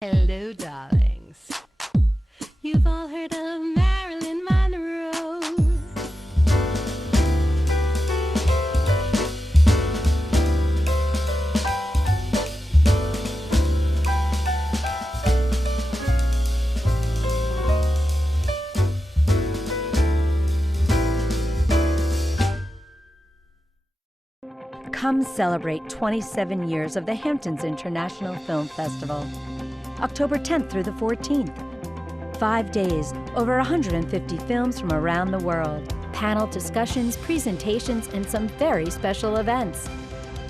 Hello, darlings. You've all heard of Marilyn Monroe. Come celebrate 27 years of the Hamptons International Film Festival, October 10th through the 14th. 5 days, over 150 films from around the world, panel discussions, presentations, and some very special events.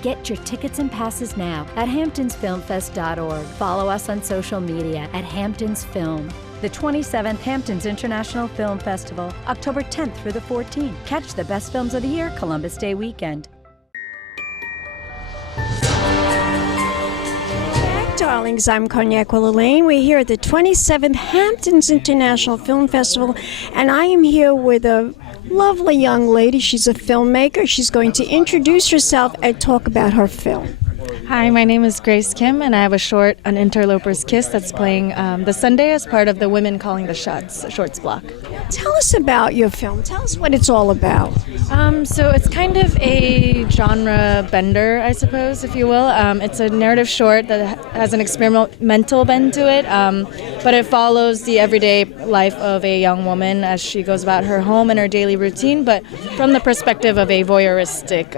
Get your tickets and passes now at hamptonsfilmfest.org. Follow us on social media at Hamptons Film. The 27th Hamptons International Film Festival, October 10th through the 14th. Catch the best films of the year, Columbus Day weekend. Darlings, I'm Cognac Wellerlane. We're here at the 27th Hamptons International Film Festival, and I am here with a lovely young lady. She's a filmmaker. She's going to introduce herself and talk about her film. Hi, my name is Grace Kim, and I have a short, An Interloper's Kiss, that's playing this Sunday as part of the Women Calling the Shots shorts block. Tell us about your film. Tell us what it's all about. So it's kind of a genre bender, I suppose, if you will. It's a narrative short that has an experimental bend to it, but it follows the everyday life of a young woman as she goes about her home and her daily routine, but from the perspective of a voyeuristic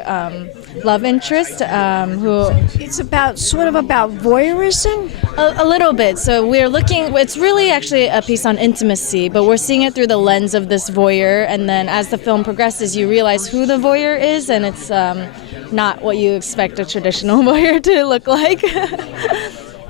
love interest who... It's sort of about voyeurism? A little bit. So we're looking, it's really actually a piece on intimacy, but we're seeing it through the lens of this voyeur, and then as the film progresses, you realize who the voyeur is, and it's not what you expect a traditional voyeur to look like.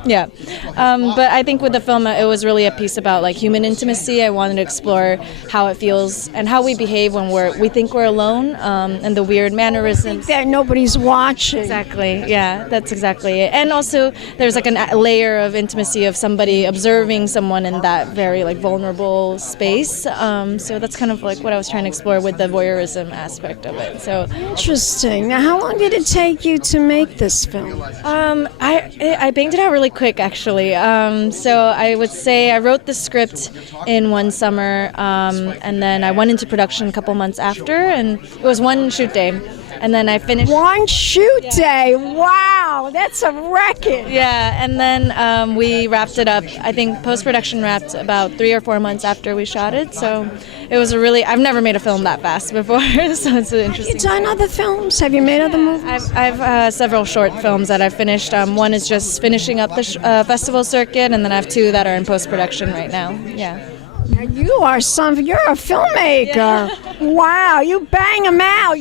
Yeah, but I think with the film, it was really a piece about like human intimacy. I wanted to explore how it feels and how we behave when we think we're alone, and the weird mannerisms. That nobody's watching. Exactly. Yeah, that's exactly it. And also, there's like a layer of intimacy of somebody observing someone in that very like vulnerable space. So that's kind of like what I was trying to explore with the voyeurism aspect of it. So interesting. Now, how long did it take you to make this film? I banged it out really quick, actually. So I would say I wrote the script in one summer, and then I went into production a couple months after, and it was one shoot day. And then I finished... One shoot day! Wow, that's a record! Yeah, and then we wrapped it up. I think post-production wrapped about 3 or 4 months after we shot it, so it was a really... I've never made a film that fast before, so it's interesting. Have you done other films? Have you made other movies? I've several short films that I've finished. One is just finishing up the festival circuit, and then I have 2 that are in post-production right now. Yeah. Now you're a filmmaker. Yeah. Wow, you bang them out.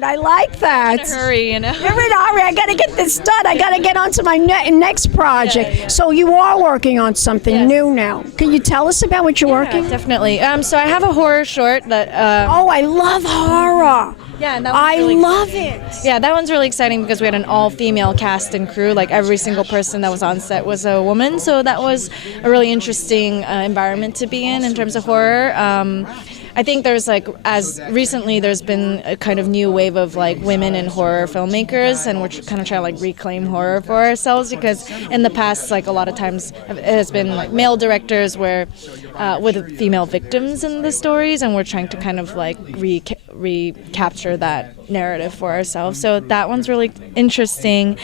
I like that. In a hurry, you know. You're in a hurry. I got to get this done. I got to get on to my next project. Yeah. So you are working on something new now. Can you tell us about what you're working on? Definitely. So I have a horror short that... Oh, I love horror. Yeah, that one's really love it. Yeah, that one's really exciting because we had an all-female cast and crew. Like every single person that was on set was a woman, so that was a really interesting environment to be in terms of horror. I think there's as recently there's been a kind of new wave of like women in horror filmmakers, and we're kind of trying to reclaim horror for ourselves, because in the past, like a lot of times it has been like male directors where with female victims in the stories, and we're trying to kind of like recapture that narrative for ourselves. So that one's really interesting.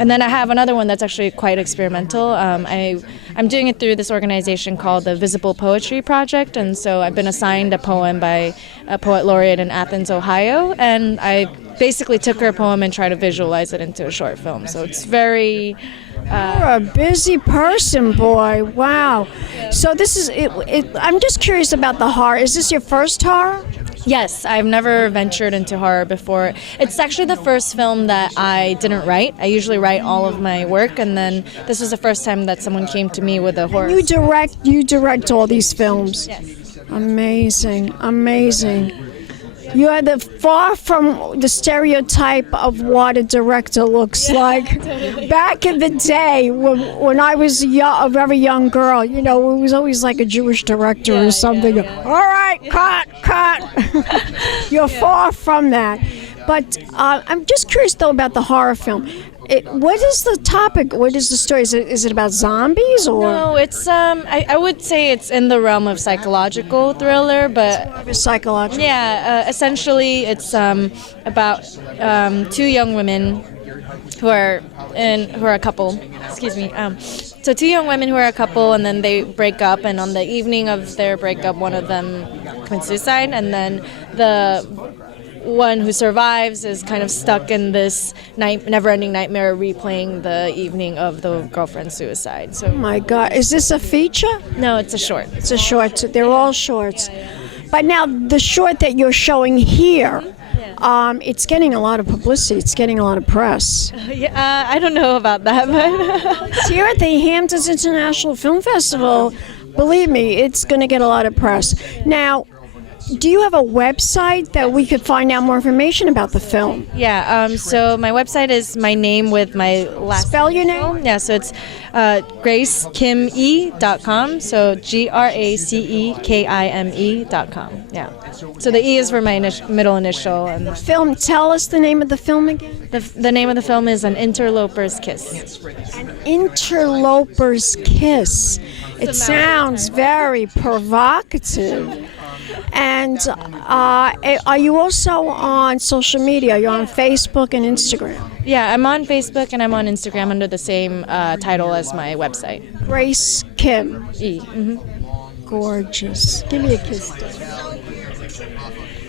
And then I have another one that's actually quite experimental. I'm doing it through this organization called the Visible Poetry Project, and so I've been assigned a poem by a poet laureate in Athens, Ohio, and I basically took her poem and tried to visualize it into a short film. So it's very... You're a busy person, boy. Wow. So this is it. I'm just curious about the horror. Is this your first horror? Yes, I've never ventured into horror before. It's actually the first film that I didn't write. I usually write all of my work, and then this was the first time that someone came to me with a horror. You direct all these films. Yes. Amazing. You are far from the stereotype of what a director looks like. Totally. Back in the day, when I was a very young girl, it was always like a Jewish director or something. Yeah. All right, cut. You're far from that. But I'm just curious, though, about the horror film. What is the topic? What is the story? Is it about zombies or? No, it's I would say it's in the realm of psychological thriller, but Psychological. yeah, essentially it's about two young women who are a couple. Excuse me. So two young women who are a couple, and then they break up, and on the evening of their breakup, one of them commits suicide, and then the one who survives is kind of stuck in this never-ending nightmare, replaying the evening of the girlfriend's suicide. So, Oh my God, is this a feature? no, it's a short. It's a short. They're all shorts. But now the short that you're showing here, it's getting a lot of publicity. It's getting a lot of press. Yeah, I don't know about that, but It's here at the Hamptons International Film Festival. Believe me, it's going to get a lot of press. Now, do you have a website that we could find out more information about the film? yeah. So my website is my name with my last. Spell your name? Yeah, so it's gracekime.com. So GRACEKIME.com. Yeah. So the E is for my middle initial, and Film. Tell us the name of the film again. the name of the film is An Interloper's Kiss. Interloper's Kiss. It sounds very provocative. And are you also on social media? You're on Facebook and Instagram. Yeah, I'm on Facebook and I'm on Instagram under the same title as my website. Grace Kim. E. Gorgeous. Give me a kiss.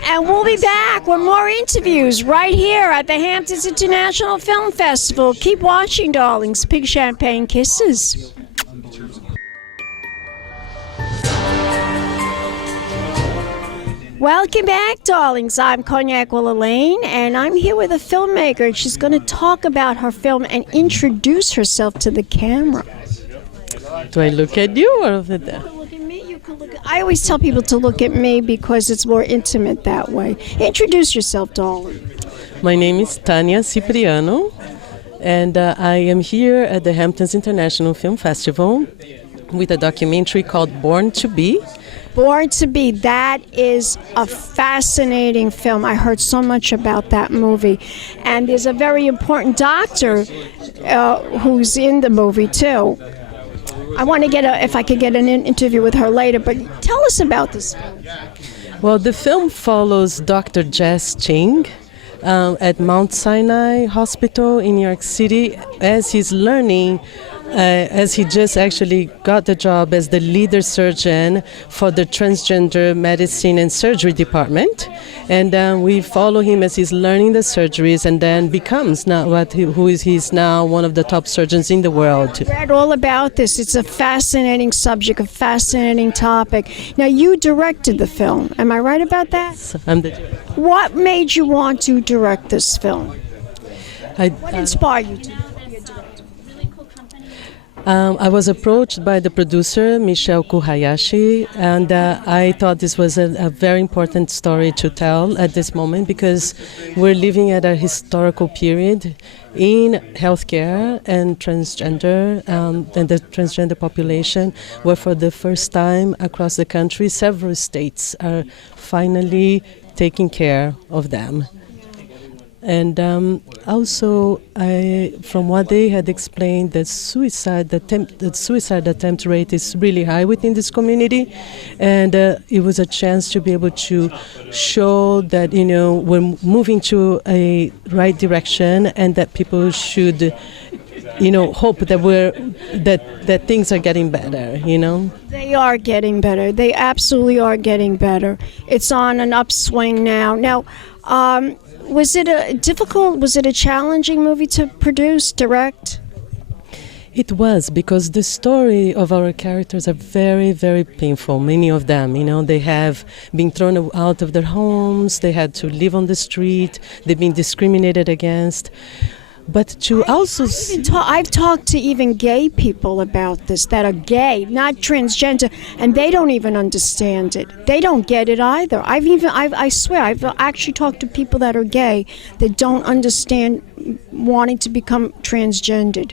And we'll be back with more interviews right here at the Hamptons International Film Festival. Keep watching, darlings. Pink Champagne Kisses. Welcome back, darlings. I'm Cognac Wellerlane, and I'm here with a filmmaker, and she's going to talk about her film and introduce herself to the camera. Do I look at you or over there? Look at me. You can look. I always tell people to look at me because it's more intimate that way. Introduce yourself, darling. My name is Tania Cypriano, and I am here at the Hamptons International Film Festival with a documentary called Born to Be. Born to Be, that is a fascinating film. I heard so much about that movie. And there's a very important doctor who's in the movie, too. I want to if I could get an interview with her later, but tell us about this film. Well, the film follows Dr. Jess Ching at Mount Sinai Hospital in New York City as he's learning as he just actually got the job as the leader surgeon for the transgender medicine and surgery department. And we follow him as he's learning the surgeries and then becomes he's now one of the top surgeons in the world. I read all about this. It's a fascinating subject, a fascinating topic. Now, you directed the film. Am I right about that? What made you want to direct this film? What inspired you to? I was approached by the producer, Koo Hayashi, and I thought this was a very important story to tell at this moment because we're living at a historical period in healthcare and transgender and the transgender population, where for the first time across the country, several states are finally taking care of them. And also, from what they had explained, the suicide attempt rate is really high within this community, and it was a chance to be able to show that we're moving to a right direction, and that people should, hope that things are getting better. They are getting better. They absolutely are getting better. It's on an upswing now. Now. Was it a challenging movie to produce, direct? It was, because the story of our characters are very, very painful. Many of them, they have been thrown out of their homes, they had to live on the street, they've been discriminated against. But to also I've talked to even gay people about this that are gay, not transgender, and they don't even understand it. They don't get it either. I swear, I've actually talked to people that are gay that don't understand wanting to become transgendered.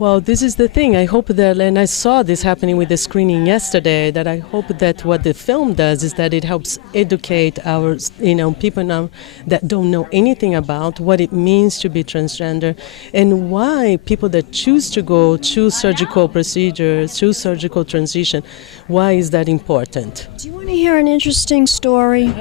Well, this is the thing. I hope that, and I saw this happening with the screening yesterday, that I hope that what the film does is that it helps educate our, people now that don't know anything about what it means to be transgender and why people that choose to go choose surgical procedures, choose surgical transition, why is that important? Do you want to hear an interesting story?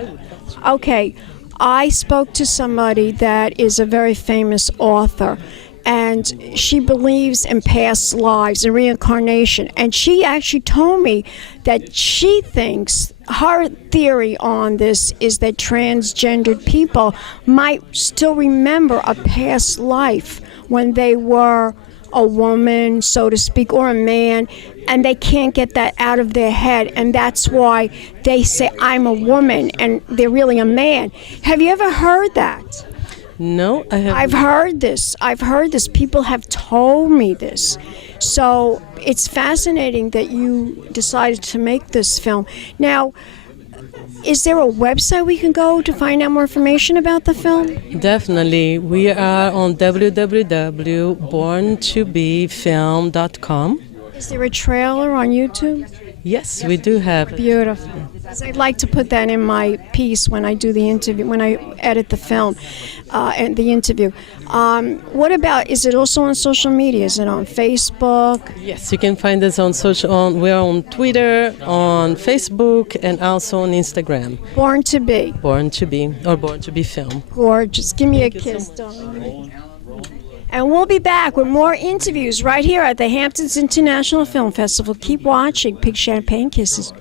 Okay, I spoke to somebody that is a very famous author, and she believes in past lives and reincarnation. And she actually told me that she thinks, her theory on this is that transgendered people might still remember a past life when they were a woman, so to speak, or a man, and they can't get that out of their head, and that's why they say, I'm a woman, and they're really a man. Have you ever heard that? No, I haven't. I've heard this. People have told me this. So it's fascinating that you decided to make this film. Now, is there a website we can go to find out more information about the film? Definitely. We are on www.borntobefilm.com. Is there a trailer on YouTube? Yes, we do have it. Beautiful. I'd like to put that in my piece when I do the interview, when I edit the film and the interview. What about, is it also on social media? Is it on Facebook? Yes, you can find us on we're on Twitter, on Facebook, and also on Instagram. Born to Be. Born to Be, or Born to Be Film. Gorgeous. Give me a kiss, darling. And we'll be back with more interviews right here at the Hamptons International Film Festival. Keep watching Pink Champagne Kisses.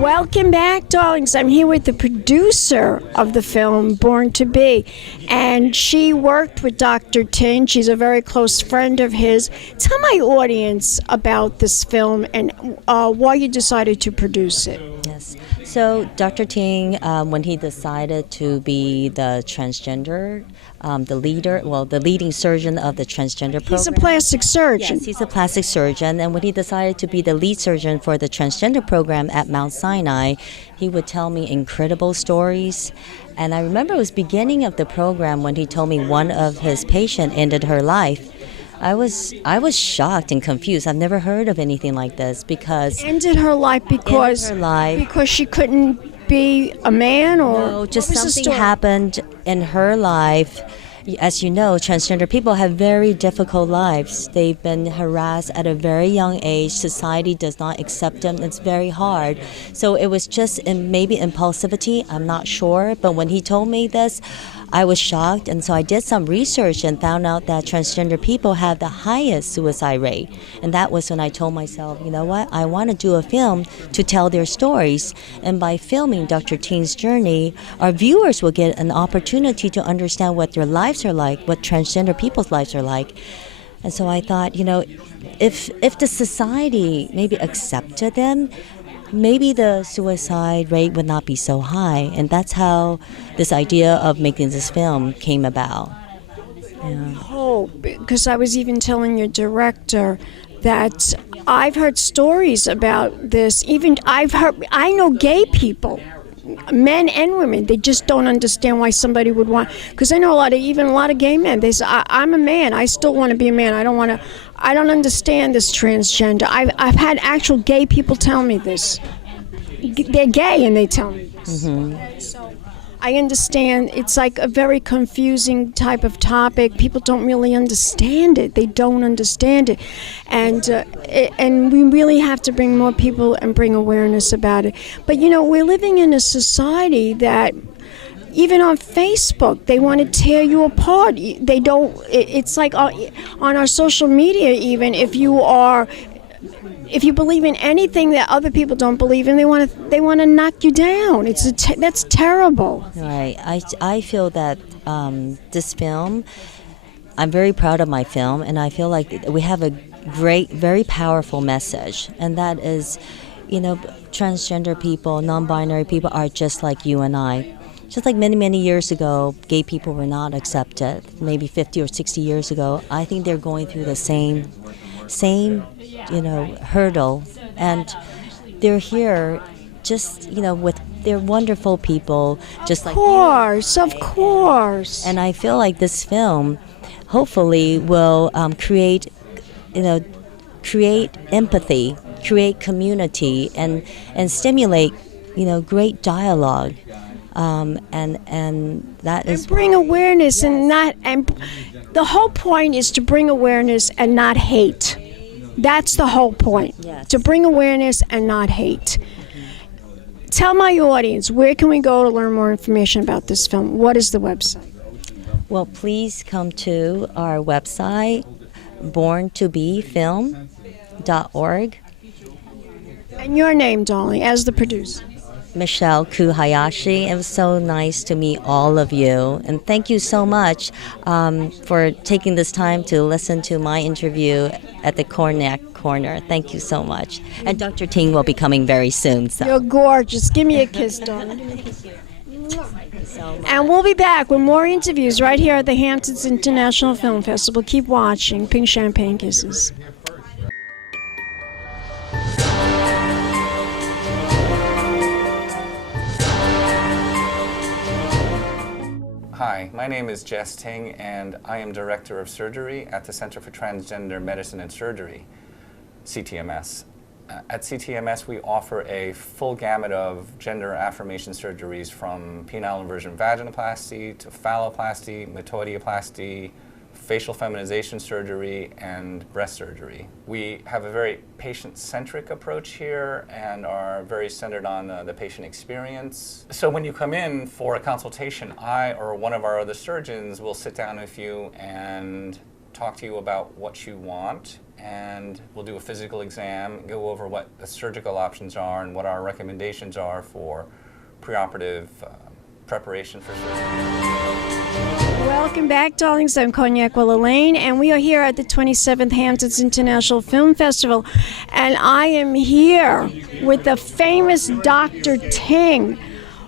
Welcome back, darlings. I'm here with the producer of the film, Born to Be, and she worked with Dr. Ting. She's a very close friend of his. Tell my audience about this film and why you decided to produce it. Yes. So Dr. Ting, when he decided to be the transgender, the leading surgeon of the transgender program. He's a plastic surgeon. Yes, he's a plastic surgeon. And when he decided to be the lead surgeon for the transgender program at Mount Sinai, he would tell me incredible stories. And I remember it was beginning of the program when he told me one of his patients ended her life. I was shocked and confused. I've never heard of anything like this because Ended her life because she couldn't be a man, or no, just something happened in her life. As you know, transgender people have very difficult lives. They've been harassed at a very young age. Society does not accept them. It's very hard. So it was just maybe impulsivity. I'm not sure. But when he told me this, I was shocked. And so I did some research and found out that transgender people have the highest suicide rate. And that was when I told myself, you know what? I want to do a film to tell their stories. And by filming Dr. Ting's journey, our viewers will get an opportunity to understand what their lives are like, what transgender people's lives are like. And so I thought, if the society maybe accepted them, maybe the suicide rate would not be so high. And that's how this idea of making this film came about. Yeah. Oh, because I was even telling your director that I've heard stories about this. I know gay people, men and women, they just don't understand why somebody would want, because I know a lot of gay men, they say, I'm a man, I still want to be a man, I don't understand this transgender. I've had actual gay people tell me this. They're gay and they tell me this. Mm-hmm. So I understand it's like a very confusing type of topic. People don't really understand it. They don't understand it. And we really have to bring more people and bring awareness about it. But we're living in a society that even on Facebook, they want to tear you apart. They don't, it's like on our social media even, if you are if you believe in anything that other people don't believe in, they want to knock you down. That's terrible. Right. I feel that this film, I'm very proud of my film, and I feel like we have a great, very powerful message, and that is, transgender people, non-binary people are just like you and I. Just like many, many years ago, gay people were not accepted, maybe 50 or 60 years ago. I think they're going through the same hurdle, and they're here just, with they're wonderful people, just like Of course. And I feel like this film hopefully will create empathy, create community, and stimulate, great dialogue. And that is bring awareness and the whole point is to bring awareness and not hate. That's the whole point. Yes. To bring awareness and not hate. Tell my audience, where can we go to learn more information about this film? What is the website? Well, please come to our website, borntobefilm.org. And your name, darling, as the producer. Michelle Koo Hayashi. It was so nice to meet all of you. And thank you so much for taking this time to listen to my interview at the Cognac Corner. Thank you so much. And Dr. Ting will be coming very soon. So. You're gorgeous. Give me a kiss, darling. Give me a kiss. And we'll be back with more interviews right here at the Hamptons International Film Festival. Keep watching. Pink Champagne Kisses. Hi, my name is Jess Ting, and I am Director of Surgery at the Center for Transgender Medicine and Surgery, CTMS. At CTMS, we offer a full gamut of gender affirmation surgeries, from penile inversion vaginoplasty to phalloplasty, metoidioplasty, facial feminization surgery, and breast surgery. We have a very patient-centric approach here and are very centered on the patient experience. So when you come in for a consultation, I or one of our other surgeons will sit down with you and talk to you about what you want, and we'll do a physical exam, go over what the surgical options are and what our recommendations are for preoperative preparation for surgery. Welcome back, darlings. I'm Cognac Wellerlane, and we are here at the 27th Hamptons International Film Festival, and I am here with the famous Dr. Ting,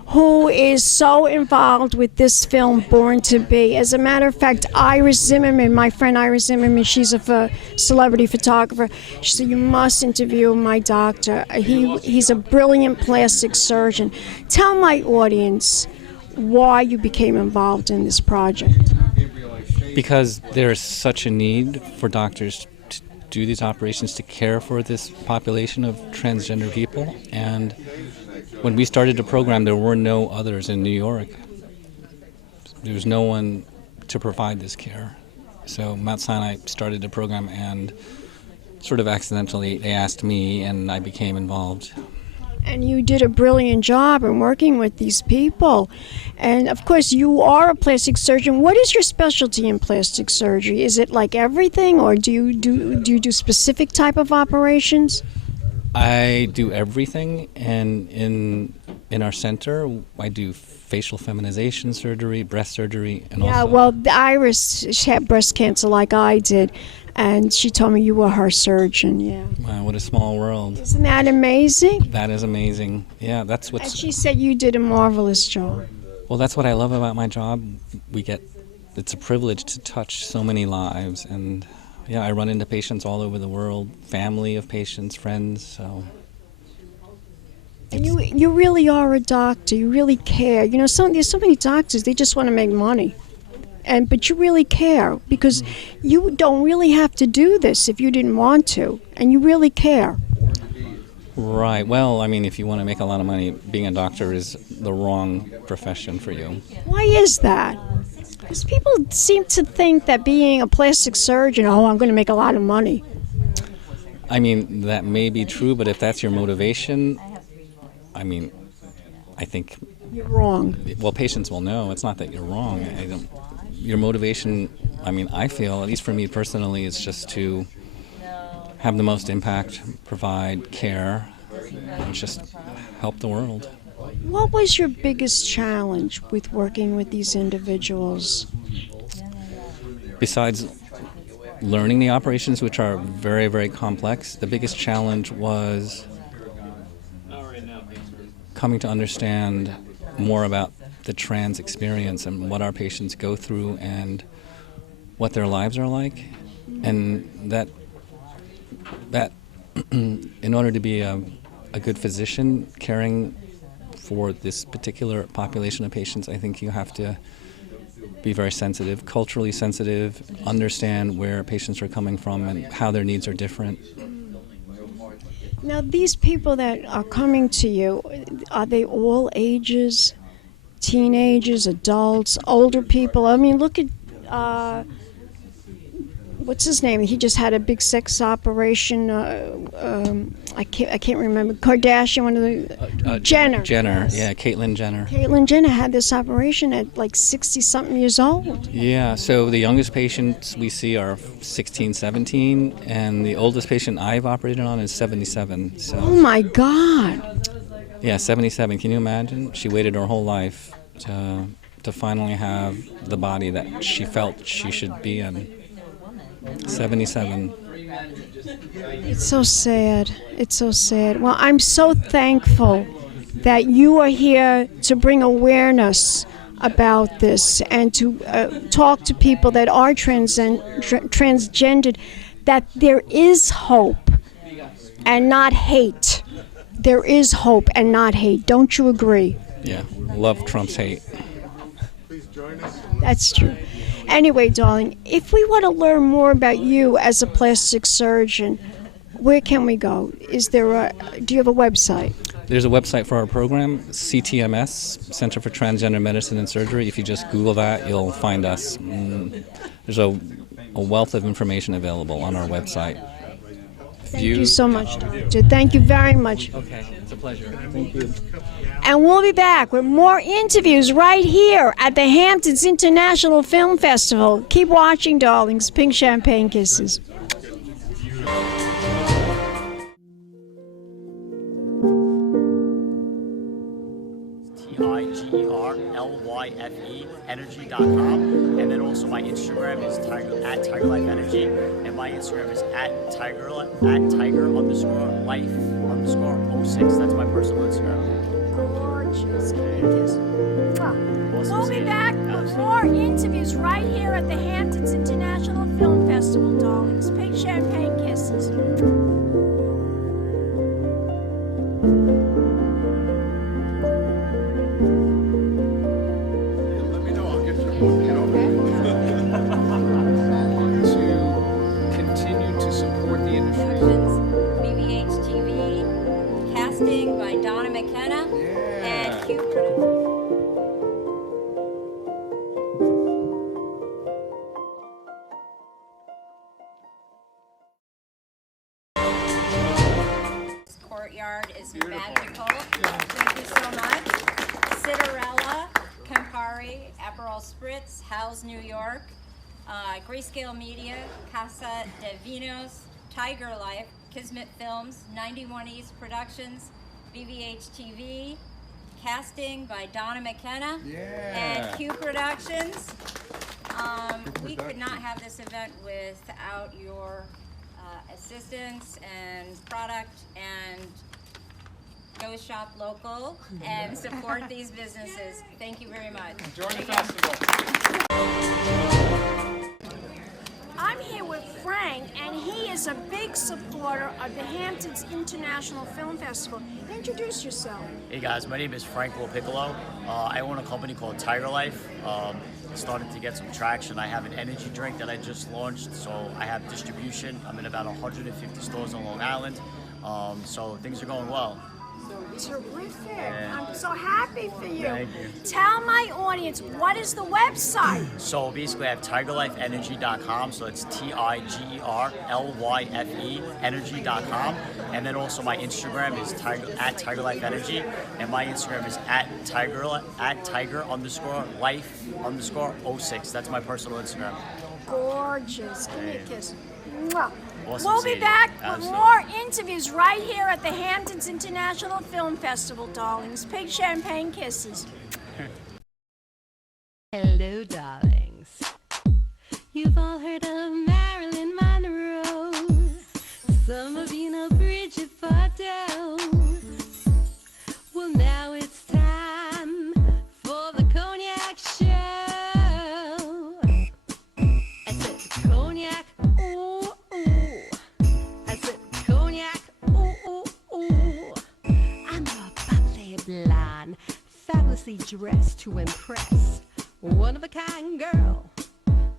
who is so involved with this film, Born to Be. As a matter of fact, Iris Zimmerman, my friend Iris Zimmerman, she's a celebrity photographer. She said, you must interview my doctor. He's a brilliant plastic surgeon. Tell my audience why you became involved in this project. Because there is such a need for doctors to do these operations to care for this population of transgender people. And when we started the program, there were no others in New York. There was no one to provide this care. So Mount Sinai started the program, and sort of accidentally they asked me, and I became involved. And you did a brilliant job in working with these people. And of course, you are a plastic surgeon. What is your specialty in plastic surgery? Is it like everything, or do you do specific type of operations? I do everything, and in our center, I do facial feminization surgery, breast surgery, and also... Yeah, well, Iris had breast cancer like I did, and she told me you were her surgeon, yeah. Wow, what a small world. Isn't that amazing? That is amazing. Yeah, that's what's... And she said you did a marvelous job. Well, that's what I love about my job. It's a privilege to touch so many lives, and yeah, I run into patients all over the world, family of patients, friends, so... And you really are a doctor. You really care. You know, there's so many doctors, they just want to make money. But you really care, because you don't really have to do this if you didn't want to, and you really care. Right. Well, I mean, if you want to make a lot of money, being a doctor is the wrong profession for you. Why is that? Because people seem to think that being a plastic surgeon, I'm going to make a lot of money. I mean, that may be true, but if that's your motivation, I mean, I think... You're wrong. Well, patients will know. It's not that you're wrong. Your motivation, I mean, I feel, at least for me personally, is just to have the most impact, provide care, and just help the world. What was your biggest challenge with working with these individuals? Besides learning the operations, which are very, very complex, the biggest challenge was coming to understand more about the trans experience and what our patients go through and what their lives are like. And that in order to be a good physician caring for this particular population of patients, I think you have to be very sensitive, culturally sensitive, understand where patients are coming from and how their needs are different. Now, these people that are coming to you, are they all ages? Teenagers, adults, older people? I mean, look at, what's his name? He just had a big sex operation. I can't remember. Kardashian, one of the Jenner. Yeah, Caitlyn Jenner. Caitlyn Jenner had this operation at like 60-something years old. Yeah, so the youngest patients we see are 16, 17, and the oldest patient I've operated on is 77. So. Oh my God. Yeah, 77. Can you imagine? She waited her whole life to finally have the body that she felt she should be in. 77. It's so sad. It's so sad. Well, I'm so thankful that you are here to bring awareness about this and to talk to people that are transgendered, that there is hope and not hate. There is hope and not hate. Don't you agree? Yeah, love trumps hate. That's true. Anyway, darling, if we want to learn more about you as a plastic surgeon, where can we go? Do you have a website? There's a website for our program, CTMS, Center for Transgender Medicine and Surgery. If you just Google that, you'll find us. There's a wealth of information available on our website. Thank you so much, Doctor. Thank you very much. Okay, it's a pleasure. Thank you. And we'll be back with more interviews right here at the Hamptons International Film Festival. Keep watching, darlings. Pink Champagne Kisses. TIGERLYFE energy.com, and then also my Instagram is at Tiger Life Energy, and my Instagram is at Tiger_life_06. That's my personal Instagram. Gorgeous. We'll be back with more interviews right here at the Hamptons International Film Festival, darlings. Pink Champagne Kisses. Courtyard is magical. Thank you so much. Cinderella, Campari, Aperol Spritz, House New York, Grayscale Media, Casa de Vinos, Tiger Life, Kismet Films, 91 East Productions, VVH TV, casting by Donna McKenna, and Q Productions. We could not have this event without your assistance and product, and go shop local and support these businesses. Thank you very much. Enjoy the festival. I'm here with Frank, and he is a big supporter of the Hamptons International Film Festival. Introduce yourself. Hey guys, my name is Frank LoPiccolo. I own a company called Tiger Life. Started to get some traction. I have an energy drink that I just launched, so I have distribution. I'm in about 150 stores on Long Island, so things are going well. Terrific. Yeah. I'm so happy for you. Thank you. Tell my audience, what is the website? So basically I have TigerLifeEnergy.com, so it's TIGERLYFE energy.com, and then also my Instagram is at TigerLifeEnergy, and my Instagram is at Tiger_life_06. That's my personal Instagram. Gorgeous. Give me a kiss. Mwah. Awesome We'll seeing be you. back with Absolutely. more interviews right here at the Hamptons International Film Festival, darlings. Big champagne kisses. Hello, darlings. You've all heard of Marilyn Monroe. Some of you know Bridget Bardot. Well, now it's time for the Cognac Show. I said cognac, ooh, ooh. I said cognac, ooh, ooh, ooh. I'm a bubbly blonde, fabulously dressed to impress. One of a kind girl.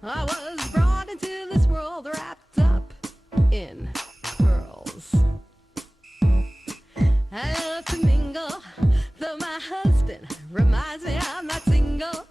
I was brought into this world wrapped up in pearls. I love to mingle, though my husband reminds me I'm not single.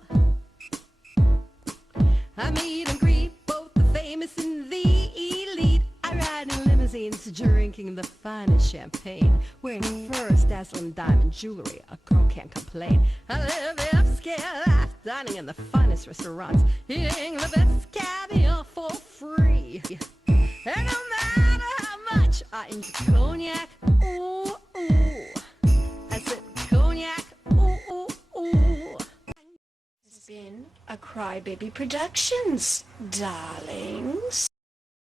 I meet and greet both the famous and the elite. I ride in limousines, drinking the finest champagne, wearing first dazzling diamond jewelry. A girl can't complain. I live the upscale life, dining in the finest restaurants, eating the best caviar for free. And no matter how much I enjoy cognac, ooh, ooh. I said cognac, ooh, ooh, ooh. It's been a Crybaby Productions, darlings.